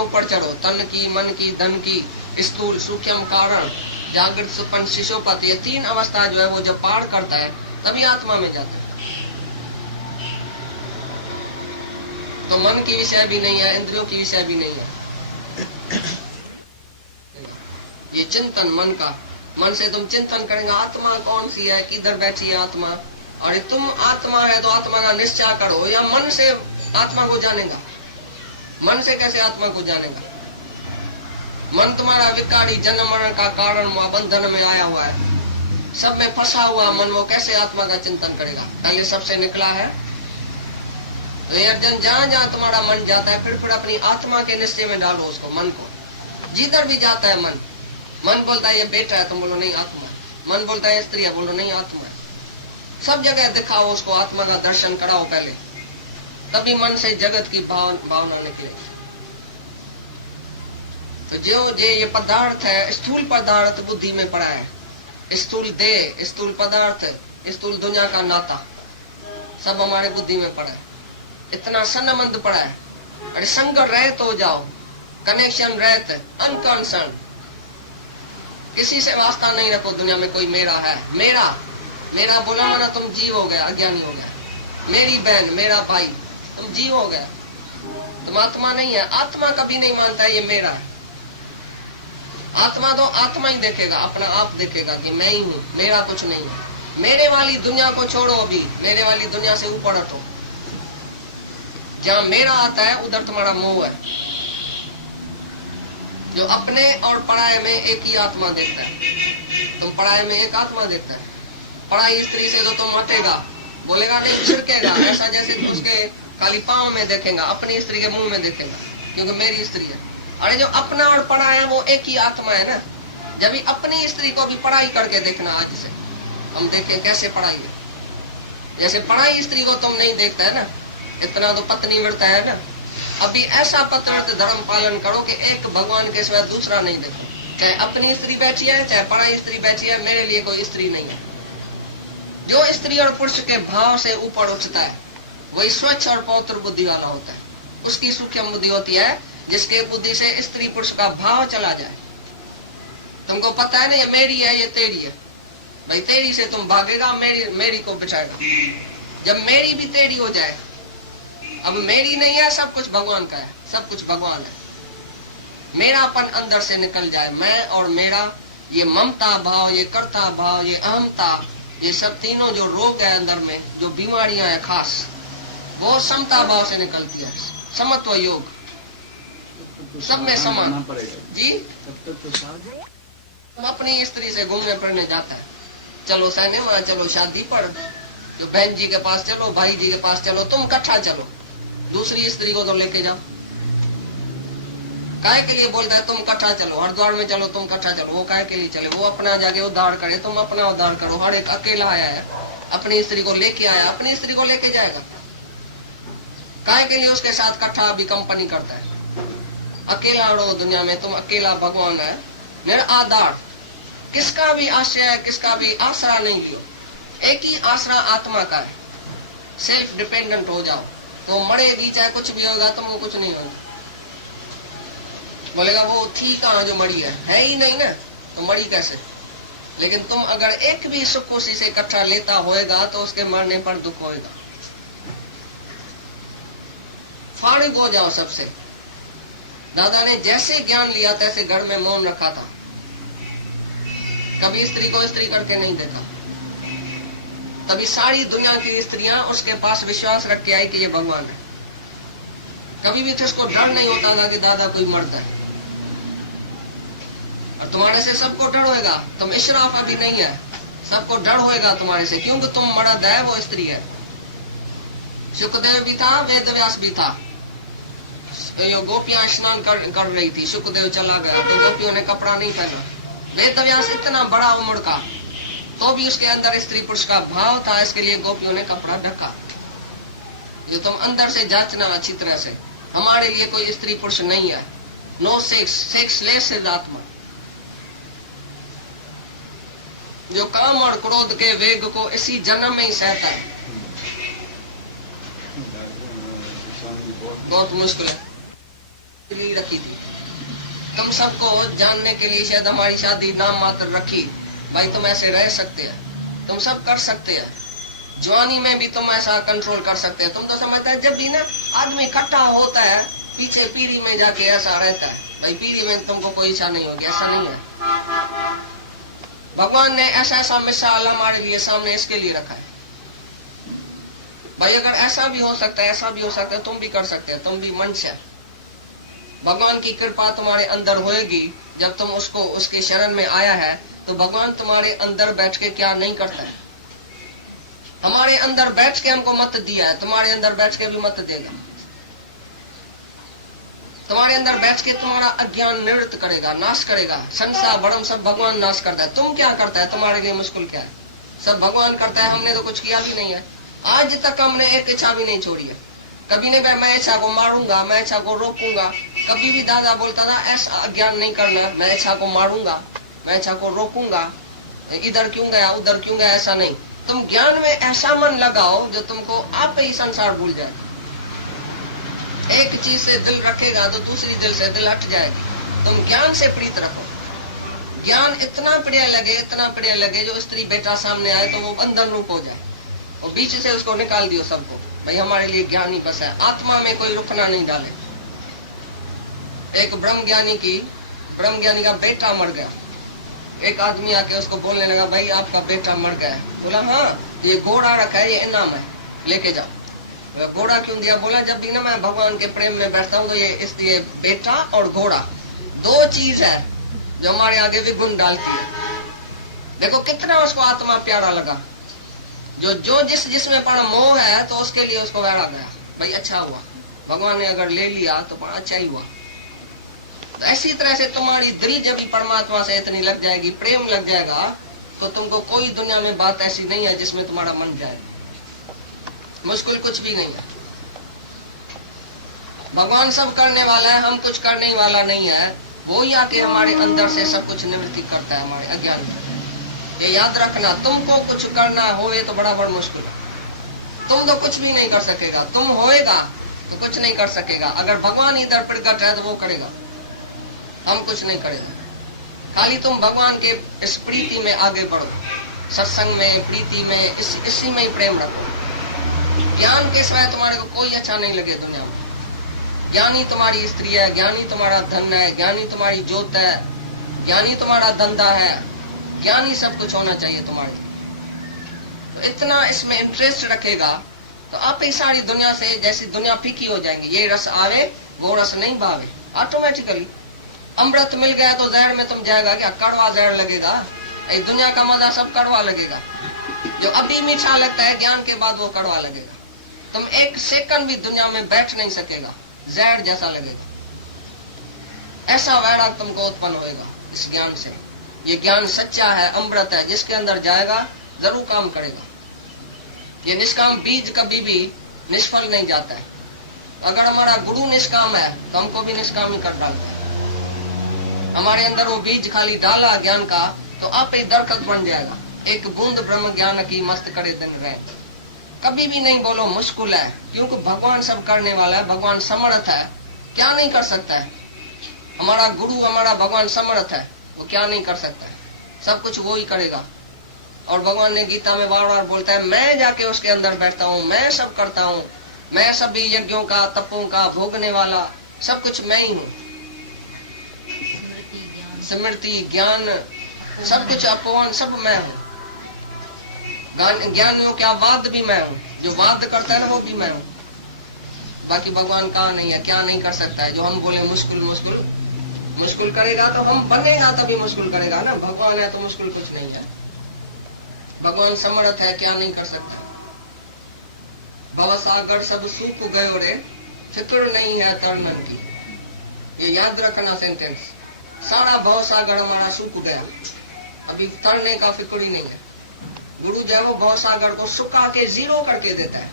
ऊपर चढ़ो, तन की, मन की, धन की, स्थूल सूक्ष्म कारण, जागृत सुपन शिशोपत, ये तीन अवस्था जो है वो जब पार करता है तभी आत्मा में जाता है। तो मन की विषय भी नहीं है, इंद्रियों की विषय भी नहीं है। ये चिंतन मन का, मन से तुम चिंतन करेंगे आत्मा कौन सी है, किधर बैठी है आत्मा, और तुम आत्मा है तो आत्मा का निश्चय करो। या मन से आत्मा को जानेगा, मन से कैसे आत्मा को जानेगा? मन तुम्हारा विकारी जन्म मरण का कारण हुआ, बंधन में आया हुआ है, सब में फंसा हुआ मन, वो कैसे आत्मा का चिंतन करेगा? पहले सबसे निकला है। तो ये अर्जुन, जहां जहां तुम्हारा मन जाता है फिर अपनी आत्मा के निश्चय में डालो उसको, मन को। जिधर भी जाता है मन, मन बोलता है ये बेटा है, तुम बोलो नहीं आत्मा है। मन बोलता है स्त्री है, बोलो नहीं आत्मा है। सब जगह दिखाओ उसको, आत्मा का दर्शन कराओ पहले, तभी मन से जगत की भावना निकलेगी। तो जो ये पदार्थ है, स्थूल पदार्थ बुद्धि में पड़ा है, स्थूल देह, स्थूल पदार्थ, स्थूल दुनिया का नाता सब हमारे बुद्धि में पड़ा है। इतना संबंध पड़ा है। अरे संकट रहते हो जाओ, कनेक्शन रहते, अनकंसर्न, किसी से वास्ता नहीं रखो दुनिया में कोई मेरा है। मेरा मेरा बोला माना तुम जीव हो गया, अज्ञानी हो गया। मेरी बहन, मेरा भाई, तुम जीव हो गया, तुम आत्मा नहीं है। आत्मा कभी नहीं मानता है ये मेरा है। आत्मा तो आत्मा ही देखेगा, अपना आप देखेगा कि मैं ही हूँ, मेरा कुछ नहीं है। मेरे वाली दुनिया को छोड़ो, अभी मेरे वाली दुनिया से ऊपर हटो। जहाँ मेरा आता है उधर तुम्हारा मोह है। जो अपने और पराये में एक ही आत्मा देखता है, तुम पराये में एक आत्मा देखता है। पराई स्त्री से तो तुम हटेगा, बोलेगा नहीं, छिड़केगा, ऐसा जैसे उसके खाली पांव में देखेगा, अपनी स्त्री के मुंह में देखेगा, क्योंकि मेरी स्त्री है। अरे जो अपना और पराया है वो एक ही आत्मा है ना। जब भी अपनी स्त्री को भी पढ़ाई करके देखना, आज से हम देखें कैसे पढ़ाई है। जैसे पढ़ाई स्त्री को तुम नहीं देखता है ना, इतना तो पत्नी व्रत है ना। अभी ऐसा पतिव्रत धर्म पालन करो कि एक भगवान के सिवा दूसरा नहीं देखो। चाहे अपनी स्त्री बैठी है, चाहे पराई स्त्री बैठी है, मेरे लिए कोई स्त्री नहीं है। जो स्त्री और पुरुष के भाव से ऊपर उठता है वही स्वच्छ और पवित्र बुद्धि वाला होता है। उसकी सूक्ष्म बुद्धि होती है जिसके बुद्धि से स्त्री पुरुष का भाव चला जाए। तुमको पता है ना, ये मेरी है, ये तेरी है, भाई तेरी से तुम भागेगा, मेरी को बचाएगा। जब मेरी भी तेरी हो जाए, अब मेरी नहीं है, सब कुछ भगवान का है, सब कुछ भगवान है। मेरापन अंदर से निकल जाए, मैं और मेरा, ये ममता भाव, ये कर्ता भाव, ये अहमता, ये सब तीनों जो रोग है अंदर में, जो बीमारियां हैं खास, वो समता भाव से निकलती है। समत्व योग, सब में समान जी। अपनी स्त्री से घूमने फिरने जाता है, चलो सिनेमा, चलो शादी पर, जो बहन जी के पास चलो, भाई जी के पास चलो, तुम इकट्ठा चलो। दूसरी स्त्री को तो लेके जाओ। काहे के लिए बोलता है तुम इकट्ठा चलो, हरिद्वार में चलो, तुम इकट्ठा चलो। वो काहे के लिए चले? वो अपना जाके उद्धार करे, तुम अपना उद्धार करो। हर एक अकेला आया है, अपनी स्त्री को लेके आया, अपनी स्त्री को लेके जाएगा। काहे के लिए उसके साथ इकट्ठा अभी कंपनी करता है? अकेला रहो दुनिया में, तुम अकेला भगवान है, निराधार, किसका भी आश्रय, किसका भी आसरा नहीं किया, एक ही आसरा आत्मा का है। सेल्फ डिपेंडेंट हो जाओ तो मरेगी, चाहे कुछ भी होगा, तुमको कुछ नहीं होगा। बोलेगा वो थी कहाँ जो मरी है ही नहीं ना, तो मरी कैसे? लेकिन तुम अगर एक भी सुख उसी से इकट्ठा लेता होएगा तो उसके मरने पर दुख होएगा। फारिग हो जाओ सबसे। दादा ने जैसे ज्ञान लिया तैसे घर में मौन रखा था, कभी स्त्री को स्त्री करके नहीं देखा। तभी सारी दुनिया की स्त्रियां उसके पास विश्वास रख के आई कि ये भगवान है। कभी भी उसको डर नहीं होता था कि दादा कोई मर्द है। और तुम्हारे से सबको डर होएगा, तुम इशराफ अभी नहीं है, सबको डर होएगा तुम्हारे से, क्योंकि तुम मर्द है, वो स्त्री है। सुखदेव भी था, वेद व्यास भी था। यो गोपियां स्नान कर रही थी, सुखदेव चला गया तो गोपियों ने कपड़ा नहीं पहना। वेद व्यास इतना बड़ा उम्र का, तो भी उसके अंदर स्त्री पुरुष का भाव था, इसके लिए गोपियों ने कपड़ा ढका। जो तुम अंदर से जांचना अच्छी तरह से, हमारे लिए कोई स्त्री पुरुष नहीं है। No sex, sexless is आत्मा। जो काम और क्रोध के वेग को इसी जन्म में ही सहता है, बहुत मुश्किल है। लिए रखी थी। तुम सबको जानने के लिए शायद हमारी शादी नाम मात्र रखी, भाई तुम ऐसे रह सकते हैं, तुम सब कर सकते हैं, जवानी में भी तुम ऐसा कंट्रोल कर सकते हैं। तुम तो समझते हैं जब भी ना आदमी इकट्ठा होता है पीछे पीढ़ी में जाके ऐसा रहता है, भाई पीढ़ी में तुमको कोई इच्छा नहीं होगी, ऐसा नहीं है। भगवान ने ऐसा ऐसा मिसाल हमारे लिए सामने इसके लिए रखा है, भाई अगर ऐसा भी हो सकता है, ऐसा भी हो सकता है, तुम भी कर सकते हैं, तुम भी मनुष्य है। भगवान की कृपा तुम्हारे अंदर होएगी जब तुम उसको उसके शरण में आया है, तो भगवान तुम्हारे अंदर बैठ के क्या नहीं करता है। हमारे अंदर बैठ के हमको मत दिया है, तुम्हारे अंदर बैठ के भी मत देगा। तुम्हारे अंदर बैठ के तुम्हारा अज्ञान निवृत्त करेगा, नाश करेगा। संसार बड़म सब भगवान नाश करता है। तुम क्या करता है, तुम्हारे लिए मुश्किल क्या है, सब भगवान करता है। हमने तो कुछ किया भी नहीं है, आज तक हमने एक इच्छा भी नहीं छोड़ी है। कभी नहीं मैं इच्छा को मारूंगा, मैं इच्छा को रोकूंगा। कभी भी दादा बोलता था ऐसा अज्ञान नहीं करना, मैं इच्छा को मारूंगा, मैं इच्छा को रोकूंगा, इधर क्यों गया उधर क्यों गया, ऐसा नहीं। तुम ज्ञान में ऐसा मन लगाओ जो तुमको आप ही संसार भूल जाए। एक चीज से दिल रखेगा तो दूसरी दिल से दिल हट जाएगी। तुम ज्ञान से प्रीत रखो। ज्ञान इतना प्रिय लगे, इतना प्रिय लगे, जो स्त्री बेटा सामने आए तो वो बंधन रूप हो जाए और बीच से उसको निकाल दियो सबको, भाई हमारे लिए ज्ञान ही बस है। आत्मा में कोई रुकना नहीं डाले। एक ब्रह्म ज्ञानी का बेटा मर गया। एक आदमी आके उसको बोलने लगा भाई आपका बेटा मर गया है। बोला हाँ, ये घोड़ा रखा है, ये इनाम है, लेके जाओ। घोड़ा क्यों दिया? बोला जब भी ना मैं भगवान के प्रेम में बैठता हूँ तो ये इसलिए बेटा और घोड़ा दो चीज है जो हमारे आगे भी गुण डालती है। देखो कितना उसको आत्मा प्यारा लगा। जो जिसमें बड़ा मोह है तो उसके लिए उसको वैरा गया, भाई अच्छा हुआ, भगवान ने अगर ले लिया तो बड़ा अच्छा ही हुआ। तो ऐसी तरह से तुम्हारी दिल जब भी परमात्मा से इतनी लग जाएगी, प्रेम लग जाएगा, तो तुमको कोई दुनिया में बात ऐसी नहीं है जिसमें तुम्हारा मन जाए। मुश्किल कुछ भी नहीं है। भगवान सब करने वाला है, हम कुछ करने वाला नहीं है। वो ही आके हमारे अंदर से सब कुछ निवृत्ति करता है हमारे अज्ञान को। ये याद रखना, तुमको कुछ करना होए तो बड़ा मुश्किल है। तुम तो कुछ भी नहीं कर सकेगा, तुम होएगा तो कुछ नहीं कर सकेगा। अगर भगवान इधर प्रकट है तो वो करेगा, हम कुछ नहीं करेगा। खाली तुम भगवान के इस प्रीति में आगे बढ़ो, सत्संग में, प्रीति में, इसी में ही प्रेम रखो। ज्ञान के सिवाय तुम्हारे को कोई अच्छा नहीं लगे दुनिया में। ज्ञानी तुम्हारी स्त्री है, ज्ञानी तुम्हारा धन है, ज्ञानी तुम्हारी जोत है, ज्ञानी तुम्हारा धंधा है, ज्ञानी सब कुछ होना चाहिए तुम्हारे। तो इतना इसमें इंटरेस्ट रखेगा तो आप ही सारी दुनिया से, जैसी दुनिया फीकी हो जाएंगे। ये रस आवे वो रस नहीं भावे, ऑटोमेटिकली। अमृत मिल गया तो जहर में तुम जाएगा क्या? कड़वा जहर लगेगा। इस दुनिया का मजा सब कड़वा लगेगा। जो अभी मीठा लगता है ज्ञान के बाद वो कड़वा लगेगा। तुम एक सेकंड भी दुनिया में बैठ नहीं सकेगा, जहर जैसा लगेगा। ऐसा वैराग तुमको उत्पन्न होएगा इस ज्ञान से। ये ज्ञान सच्चा है, अमृत है, जिसके अंदर जाएगा जरूर काम करेगा। ये निष्काम बीज कभी भी निष्फल नहीं जाता है। अगर हमारा गुरु निष्काम है तो हमको भी निष्काम ही कर डालता है। हमारे अंदर वो बीज खाली डाला ज्ञान का तो आप ही दरखत बन जाएगा। एक बूंद ब्रह्म ज्ञान की मस्त करे दिन रहे। कभी भी नहीं बोलो मुश्किल है, क्योंकि भगवान सब करने वाला है, भगवान समर्थ है, क्या नहीं कर सकता है। हमारा गुरु, हमारा भगवान समर्थ है, वो क्या नहीं कर सकता है, सब कुछ वो ही करेगा। और भगवान ने गीता में बार बार बोलता है मैं जाके उसके अंदर बैठता हूँ, मैं सब करता हूँ, मैं सभी यज्ञों का, तपों का भोगने वाला, सब कुछ मैं ही हूँ। स्मृति, ज्ञान, सब कुछ अपमान सब मैं हूँ। ज्ञानियों क्या वाद भी मैं हूँ, जो वाद करता है ना वो भी मैं हूँ। बाकी भगवान कहाँ नहीं है, क्या नहीं कर सकता है। जो हम बोले मुश्किल मुश्किल मुश्किल करेगा तो हम बनेगा तभी मुश्किल करेगा ना। भगवान है तो मुश्किल कुछ नहीं है। भगवान समर्थ है, क्या नहीं कर सकता। भवसागर सब सूख गयो रे, फिक्र नहीं है तरनन की। ये याद रखना सेंटेंस। सारा भवसागर हमारा सूख गया, अभी तरने का फिक्र ही नहीं है। गुरु जो है वो भवसागर को सुखा के जीरो करके देता है।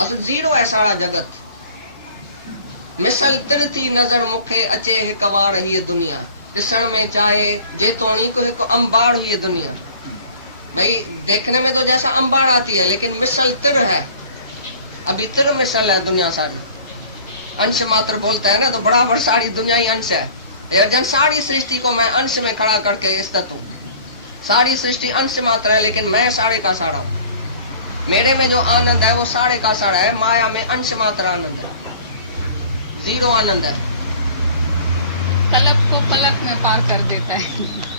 असल जीरो है सारा जगत। मिसल तिरती नजर मुखे अचे हिक वार ये दुनिया, ॾिसण में चाहे जेतोणी को हिक अंबाड़ हुई दुनिया। भाई देखने में तो जैसा अंबाड़ आती है, लेकिन मिसल तिर है, अभी तिर मिसल है दुनिया सारी। अंश मात्र बोलता है ना, तो बराबर सारी दुनिया ही अंश है। अर्जुन, सारी सृष्टि को मैं अंश में खड़ा करके स्थित हूँ। सारी सृष्टि अंश मात्र है, लेकिन मैं सारे का सारा हूँ। मेरे में जो आनंद है वो सारे का सारा है। माया में अंश मात्र आनंद है, जीरो आनंद है। कलप को पलक में पार कर देता है।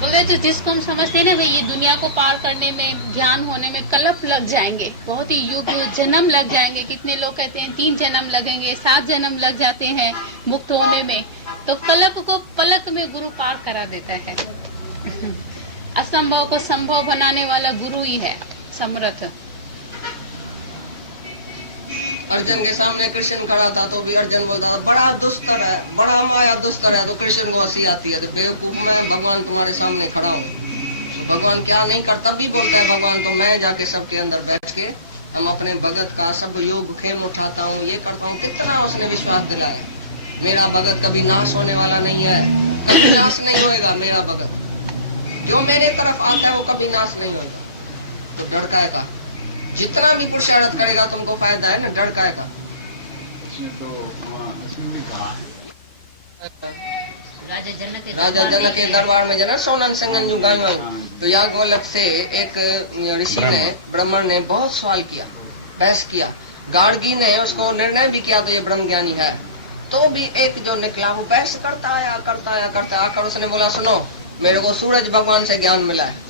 बोले तो जिसको हम समझते हैं ना भाई, ये दुनिया को पार करने में, ध्यान होने में कलप लग जाएंगे, बहुत ही युग जन्म लग जाएंगे। कितने लोग कहते हैं 3 जन्म लगेंगे, 7 जन्म लग जाते हैं मुक्त होने में। तो कलप को पलक में गुरु पार करा देता है। असंभव को संभव बनाने वाला गुरु ही है समर्थ। अर्जुन के सामने कृष्ण खड़ा था तो भी अर्जुन बोलता था बड़ा दुष्कर है, बड़ा माया दुष्कर है। तो कृष्ण को हंसी आती है, तो बेवकूफ, मैं भगवान तुम्हारे सामने खड़ा हूँ, भगवान क्या नहीं करता भी बोलता है भगवान। तो मैं जाके सबके अंदर बैठ के हम अपने भगत का सब योग खेम उठाता हूँ, ये करता हूँ। कितना उसने विश्वास दिलाया, मेरा भगत कभी नाश होने वाला नहीं है, कभी नाश नहीं होएगा मेरा भगत। जो मेरे तरफ आता है वो कभी नाश नहीं होगा। तो डरकाएगा, जितना भी पुरुषार्थ करेगा तुमको फायदा है ना, डरकाएगा। राजा जनक के दरबार में जना सोनन संगन जो गाय, तो यहाँ गोलक से एक ऋषि ने, ब्राह्मण ने बहुत सवाल किया, बहस किया। गार्गी ने उसको निर्णय भी किया तो ये ब्रह्म ज्ञानी है, तो भी एक जो निकला वो बहस करता आया, आकर उसने बोला सुनो, मेरे को सूरज भगवान से ज्ञान मिला है।